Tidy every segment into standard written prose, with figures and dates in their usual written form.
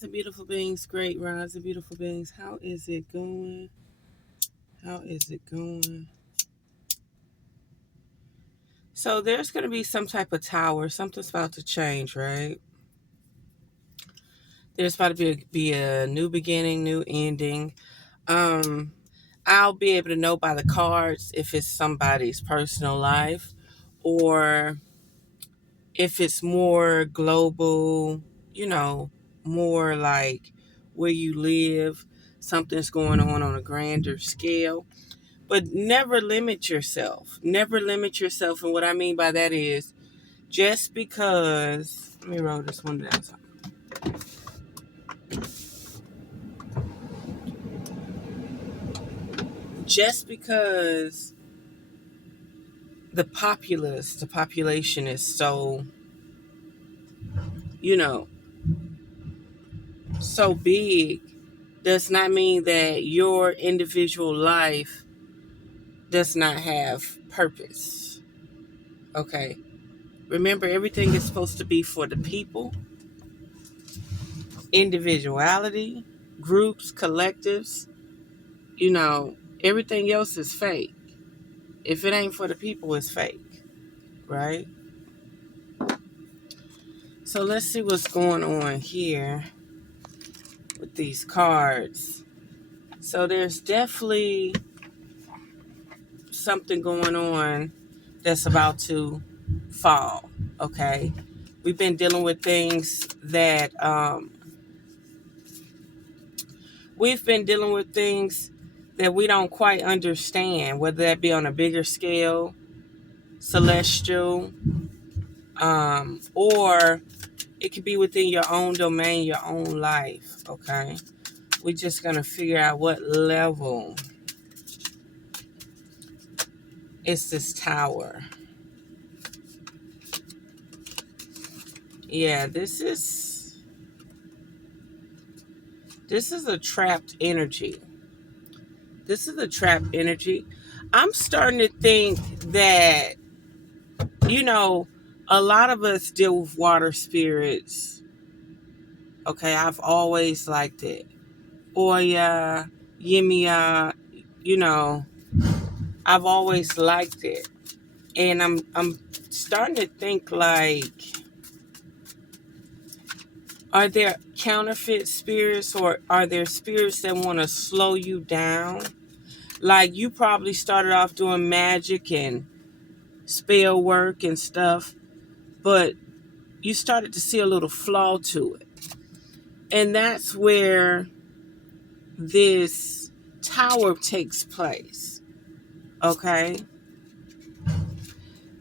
The beautiful beings, great rise of beautiful beings. How is it going? How is it going? So there's going to be some type of tower. Something's about to change, right? There's about to be a new beginning, new ending. Um, I'll be able to know by the cards if it's somebody's personal life or if it's more global, more like where you live. Something's going on a grander scale. But never limit yourself. Never limit yourself. And what I mean by that is just because, let me roll this one down. Just because the population is so, you know, so big, does not mean that your individual life does not have purpose. Okay. Remember, everything is supposed to be for the people, individuality, groups, collectives. Everything else is fake. If it ain't for the people, it's fake, right? So let's see what's going on here with these cards. So there's definitely something going on that's about to fall, okay? We've been dealing with things that, we don't quite understand, whether that be on a bigger scale, celestial, or it could be within your own domain, your own life, okay? We're just going to figure out what level is this tower. Yeah, this is a trapped energy. This is a trapped energy. I'm starting to think that, a lot of us deal with water spirits. Okay, I've always liked it. Oya, Yimiya, I've always liked it. And I'm starting to think like, are there counterfeit spirits or are there spirits that want to slow you down? Like you probably started off doing magic and spell work and stuff, but you started to see a little flaw to it. And that's where this tower takes place. Okay?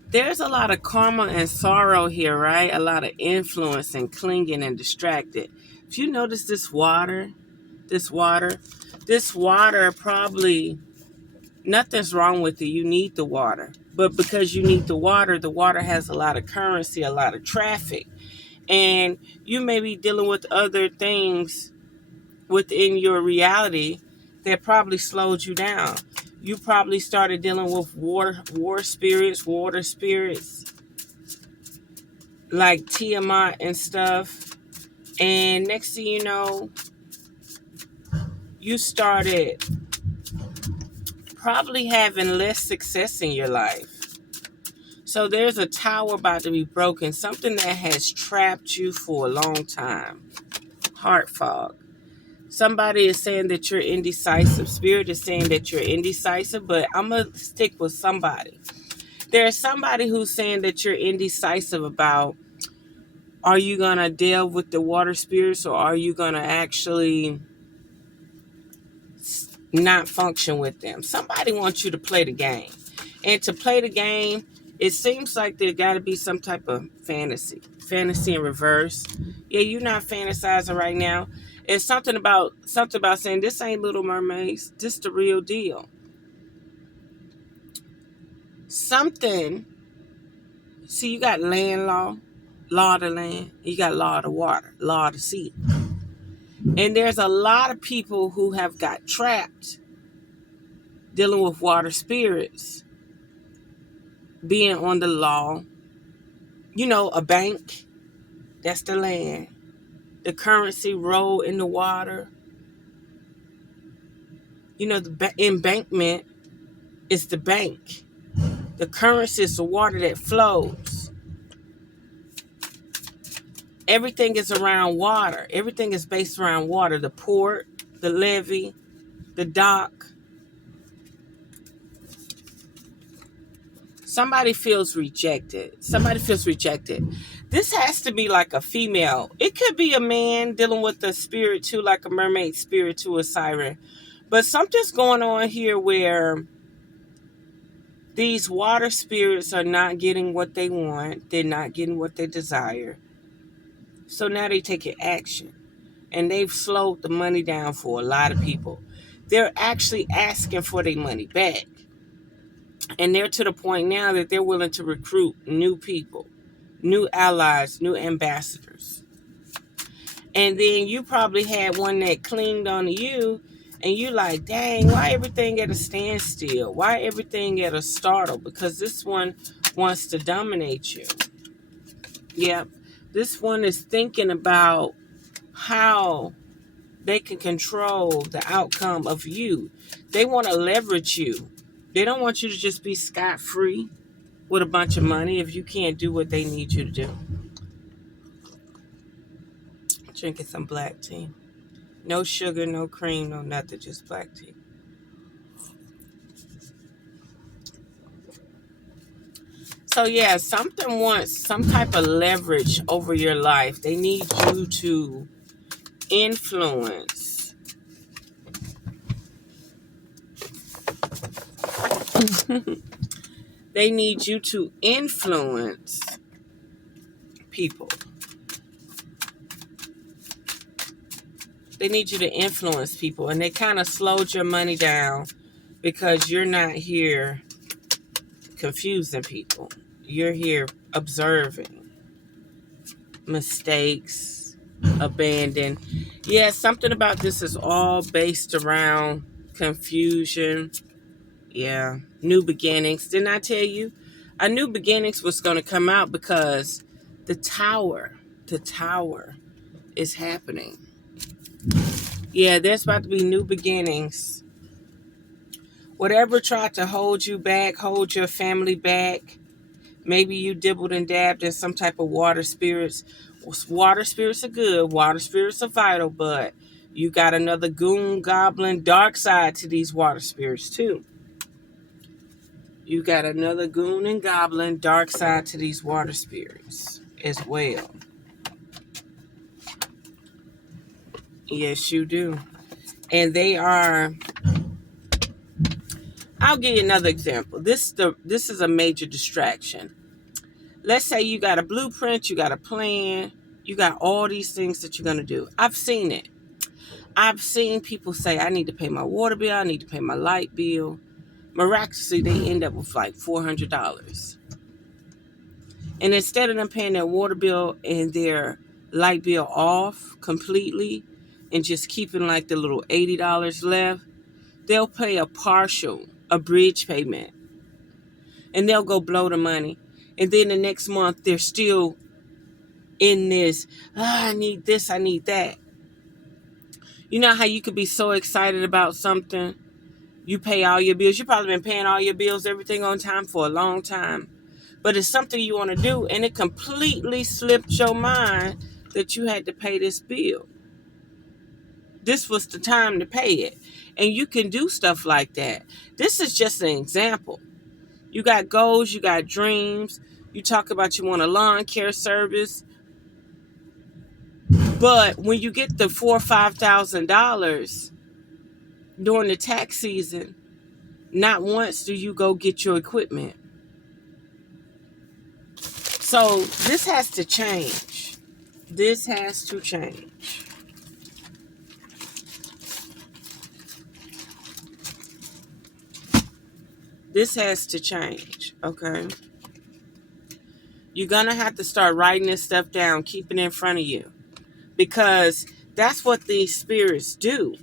There's a lot of karma and sorrow here, right? A lot of influence and clinging and distracted. If you notice this water probably, nothing's wrong with it. You need the water. But because you need the water has a lot of currency, a lot of traffic. And you may be dealing with other things within your reality that probably slowed you down. You probably started dealing with water spirits, like Tiamat and stuff. And next thing you know, you started probably having less success in your life. So there's a tower about to be broken, something that has trapped you for a long time. Heart fog. Somebody is saying that you're indecisive. Spirit is saying that you're indecisive, but I'm going to stick with somebody. There's somebody who's saying that you're indecisive about, are you going to delve with the water spirits or are you going to actually not function with them? Somebody wants you to play the game. And to play the game, it seems like there got to be some type of fantasy in reverse. Yeah, you're not fantasizing right now. It's something about saying this ain't Little Mermaids, this the real deal. Something. See, you got land law of the land. You got law of the water, law of the sea. And there's a lot of people who have got trapped dealing with water spirits, being on the law. A bank, that's the land. The currency roll in the water. You know, the embankment is the bank. The currency is the water that flows. Everything is around water. Everything is based around water. The port, the levee, the dock. Somebody feels rejected. Somebody feels rejected. This has to be like a female. It could be a man dealing with a spirit too, like a mermaid spirit to a siren. But something's going on here where these water spirits are not getting what they want. They're not getting what they desire. So now they're taking action. And they've slowed the money down for a lot of people. They're actually asking for their money back. And they're to the point now that they're willing to recruit new people, new allies, new ambassadors. And then you probably had one that clinged on to you, and you like, dang, why everything at a standstill? Why everything at a startle? Because this one wants to dominate you. Yep. This one is thinking about how they can control the outcome of you. They want to leverage you. They don't want you to just be scot-free with a bunch of money if you can't do what they need you to do. Drinking some black tea. No sugar, no cream, no nothing, just black tea. So yeah, something wants some type of leverage over your life. They need you to influence. They need you to influence people. They need you to influence people, and they kind of slowed your money down because you're not here confusing people. You're here observing mistakes, abandon. Yeah, something about this is all based around confusion. Yeah, new beginnings. Didn't I tell you? A new beginnings was going to come out because the tower is happening. Yeah, there's about to be new beginnings. Whatever tried to hold you back, hold your family back. Maybe you dibbled and dabbed in some type of water spirits. Water spirits are good. Water spirits are vital, but you got another goon, goblin, dark side to these water spirits too. You got another goon and goblin, dark side to these water spirits as well. Yes, you do. And they are... I'll give you another example. This is a major distraction. Let's say you got a blueprint, you got a plan, you got all these things that you're going to do. I've seen it. I've seen people say, I need to pay my water bill, I need to pay my light bill. Miraculously, they end up with like $400. And instead of them paying their water bill and their light bill off completely and just keeping like the little $80 left, they'll pay a bridge payment. And they'll go blow the money. And then the next month, they're still in this, I need this, I need that. You know how you could be so excited about something? You pay all your bills. You've probably been paying all your bills, everything on time for a long time. But it's something you want to do, and it completely slipped your mind that you had to pay this bill. This was the time to pay it. And you can do stuff like that. This is just an example. You got goals, you got dreams. You talk about you want a lawn care service. But when you get the $4,000 or $5,000 during the tax season, not once do you go get your equipment. So this has to change. This has to change. This has to change, okay? You're going to have to start writing this stuff down, keep it in front of you. Because that's what these spirits do.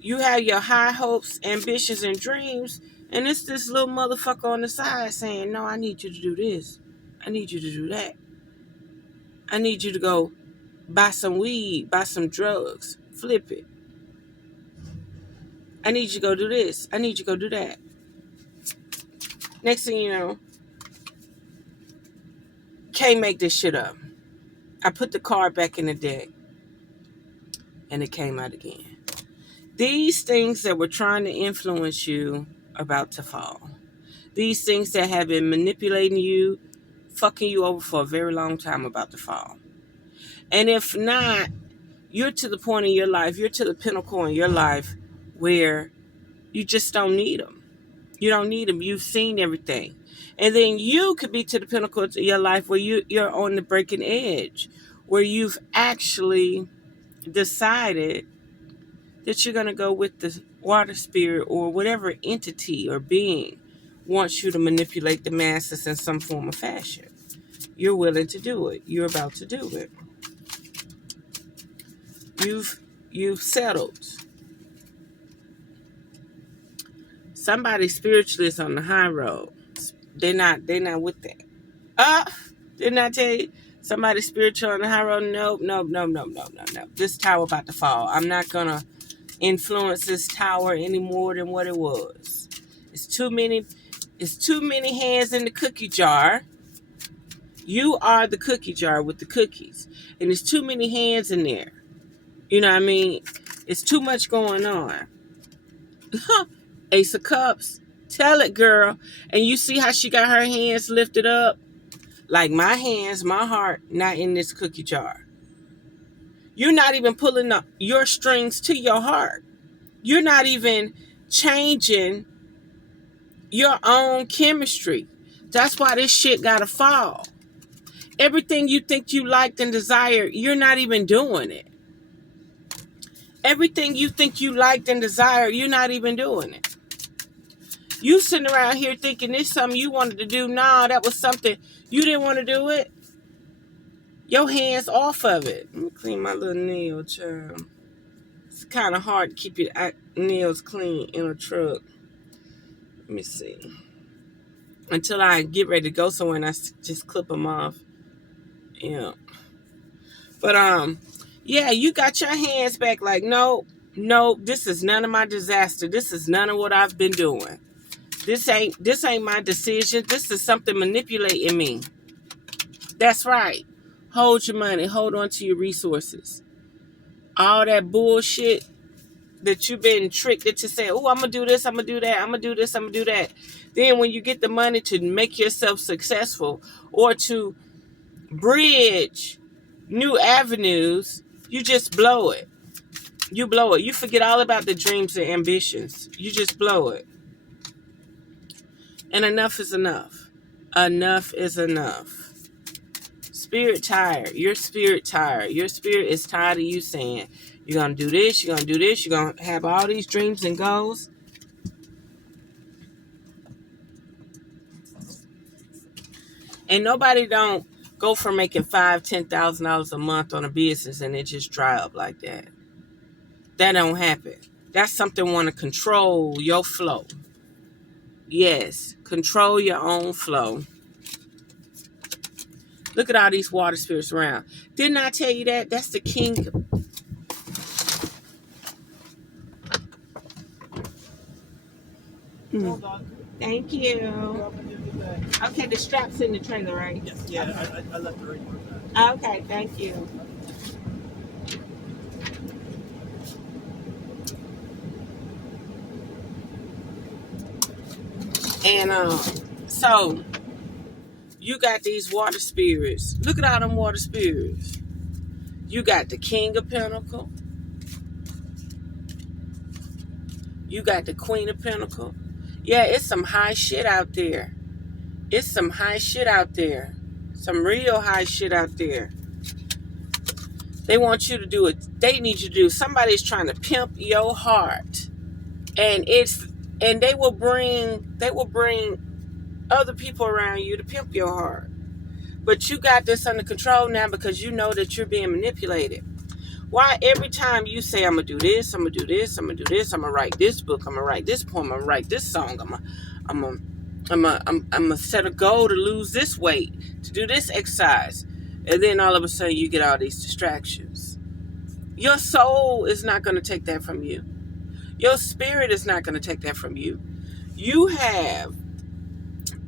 You have your high hopes, ambitions, and dreams, and it's this little motherfucker on the side saying, no, I need you to do this. I need you to do that. I need you to go buy some weed, buy some drugs, flip it. I need you to go do this. I need you to go do that. Next thing you know, can't make this shit up. I put the card back in the deck and it came out again. These things that were trying to influence you are about to fall. These things that have been manipulating you, fucking you over for a very long time, about to fall. And if not, you're to the point in your life, you're to the pinnacle in your life where you just don't need them. You don't need them. You've seen everything. And then you could be to the pinnacle of your life where you're on the breaking edge, where you've actually decided that you're going to go with the water spirit or whatever entity or being wants you to manipulate the masses in some form or fashion. You're willing to do it. You're about to do it. You've settled. Somebody spiritually is on the high road. They're not with that. Didn't I tell you? Somebody spiritual on the high road? Nope. This tower about to fall. I'm not gonna influence this tower any more than what it was. It's too many hands in the cookie jar. You are the cookie jar with the cookies. And there's too many hands in there. You know what I mean? It's too much going on. Ace of Cups. Tell it, girl. And you see how she got her hands lifted up? Like my hands, my heart, not in this cookie jar. You're not even pulling up your strings to your heart. You're not even changing your own chemistry. That's why this shit gotta fall. Everything you think you liked and desired, you're not even doing it. Everything you think you liked and desired, you're not even doing it. You sitting around here thinking this something you wanted to do. Nah, that was something you didn't want to do it. Your hands off of it. Let me clean my little nail, child. It's kind of hard to keep your nails clean in a truck. Let me see. Until I get ready to go somewhere and I just clip them off. Yeah. But, yeah, you got your hands back like, no, this is none of my disaster. This is none of what I've been doing. This ain't my decision. This is something manipulating me. That's right. Hold your money. Hold on to your resources. All that bullshit that you've been tricked into saying, oh, I'm going to do this, I'm going to do that, I'm going to do this, I'm going to do that. Then when you get the money to make yourself successful or to bridge new avenues, you just blow it. You blow it. You forget all about the dreams and ambitions. You just blow it. And enough is enough. Enough is enough. Spirit tired. Your spirit tired. Your spirit is tired of you saying, you're going to do this, you're going to do this, you're going to have all these dreams and goals. And nobody don't go from making $5,000, $10,000 a month on a business and it just dry up like that. That don't happen. That's something want to control your flow. Yes, control your own flow. Look at all these water spirits around. Didn't I tell you that? That's the king. Hold on. Thank you. Okay, the strap's in the trailer, right? Yes. Yeah, okay. I left the ring. Okay, thank you. And so you got these water spirits. Look at all them water spirits. You got the King of Pentacles. You got the Queen of Pentacles. Yeah, it's some high shit out there. It's some high shit out there. Some real high shit out there. They want you to do it. They need you to do. Somebody's trying to pimp your heart. And they will bring other people around you to pimp your heart. But you got this under control now because you know that you're being manipulated. Why every time you say, I'm going to do this, I'm going to do this, I'm going to do this, I'm going to write this book, I'm going to write this poem, I'm going to write this song, I'm going to set a goal to lose this weight, to do this exercise. And then all of a sudden you get all these distractions. Your soul is not going to take that from you. Your spirit is not going to take that from you. You have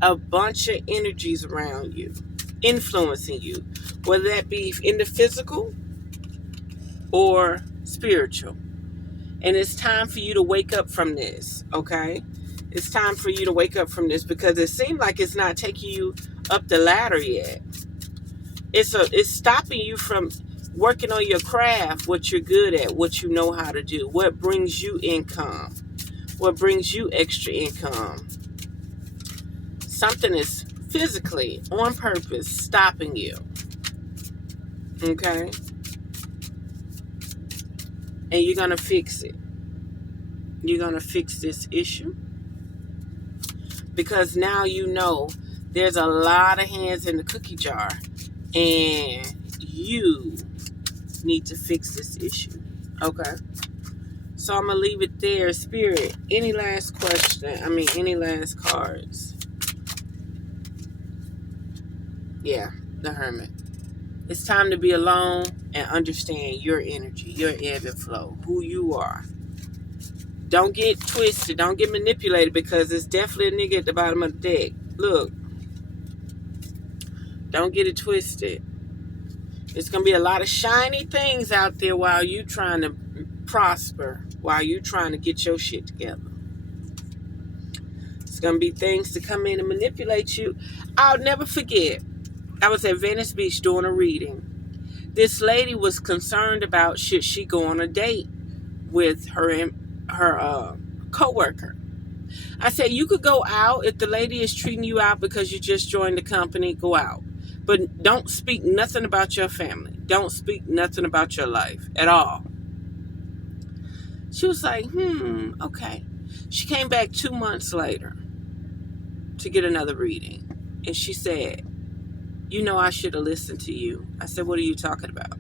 a bunch of energies around you, influencing you, whether that be in the physical or spiritual. And it's time for you to wake up from this, okay? It's time for you to wake up from this because it seems like it's not taking you up the ladder yet. It's stopping you from working on your craft, what you're good at, what you know how to do, what brings you income, what brings you extra income. Something is physically, on purpose, stopping you. Okay? And you're going to fix it. You're going to fix this issue. Because now you know there's a lot of hands in the cookie jar. And you need to fix this issue. Okay? So I'm going to leave it there. Spirit, any last question? Any last cards? Yeah, the Hermit. It's time to be alone and understand your energy, your ebb and flow, who you are. Don't get twisted. Don't get manipulated because it's definitely a nigga at the bottom of the deck. Look, don't get it twisted. It's going to be a lot of shiny things out there while you trying to prosper, while you trying to get your shit together. It's going to be things to come in and manipulate you. I'll never forget. I was at Venice Beach doing a reading. This lady was concerned about should she go on a date with her co-worker. I said, you could go out if the lady is treating you out because you just joined the company, go out. But don't speak nothing about your family. Don't speak nothing about your life at all. She was like, okay. She came back 2 months later to get another reading. And she said, I should have listened to you. I said, what are you talking about?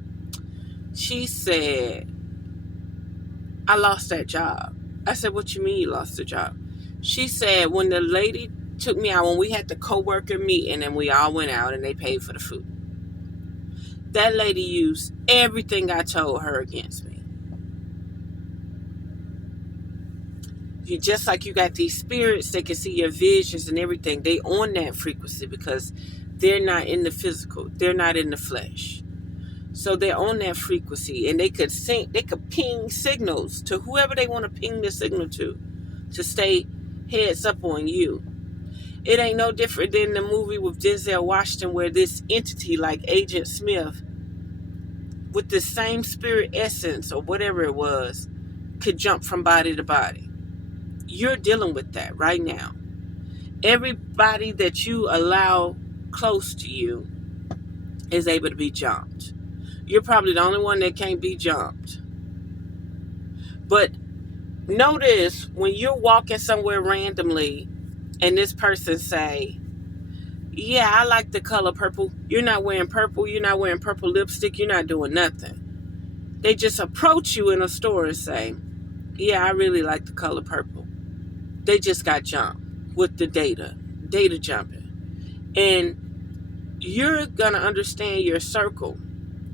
She said, I lost that job. I said, what you mean you lost the job? She said, when the lady took me out, when we had the co-worker meeting and we all went out and they paid for the food, that lady used everything I told her against me. Just like you got these spirits, they can see your visions and everything. They on that frequency because they're not in the physical. They're not in the flesh. So they're on that frequency and they could ping signals to whoever they want to ping the signal to stay heads up on you. It ain't no different than the movie with Denzel Washington where this entity like Agent Smith with the same spirit essence or whatever it was could jump from body to body. You're dealing with that right now. Everybody that you allow close to you is able to be jumped. You're probably the only one that can't be jumped. But notice when you're walking somewhere randomly and this person say, yeah, I like the color purple. You're not wearing purple. You're not wearing purple lipstick. You're not doing nothing. They just approach you in a store and say, yeah, I really like the color purple. They just got jumped with the data jumping. And you're going to understand your circle.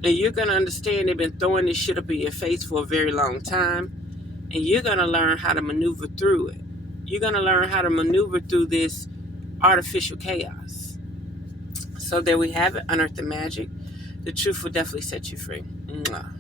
And you're going to understand they've been throwing this shit up in your face for a very long time. And you're going to learn how to maneuver through it. You're going to learn how to maneuver through this artificial chaos. So there we have it. Unearth the magic. The truth will definitely set you free. Mwah.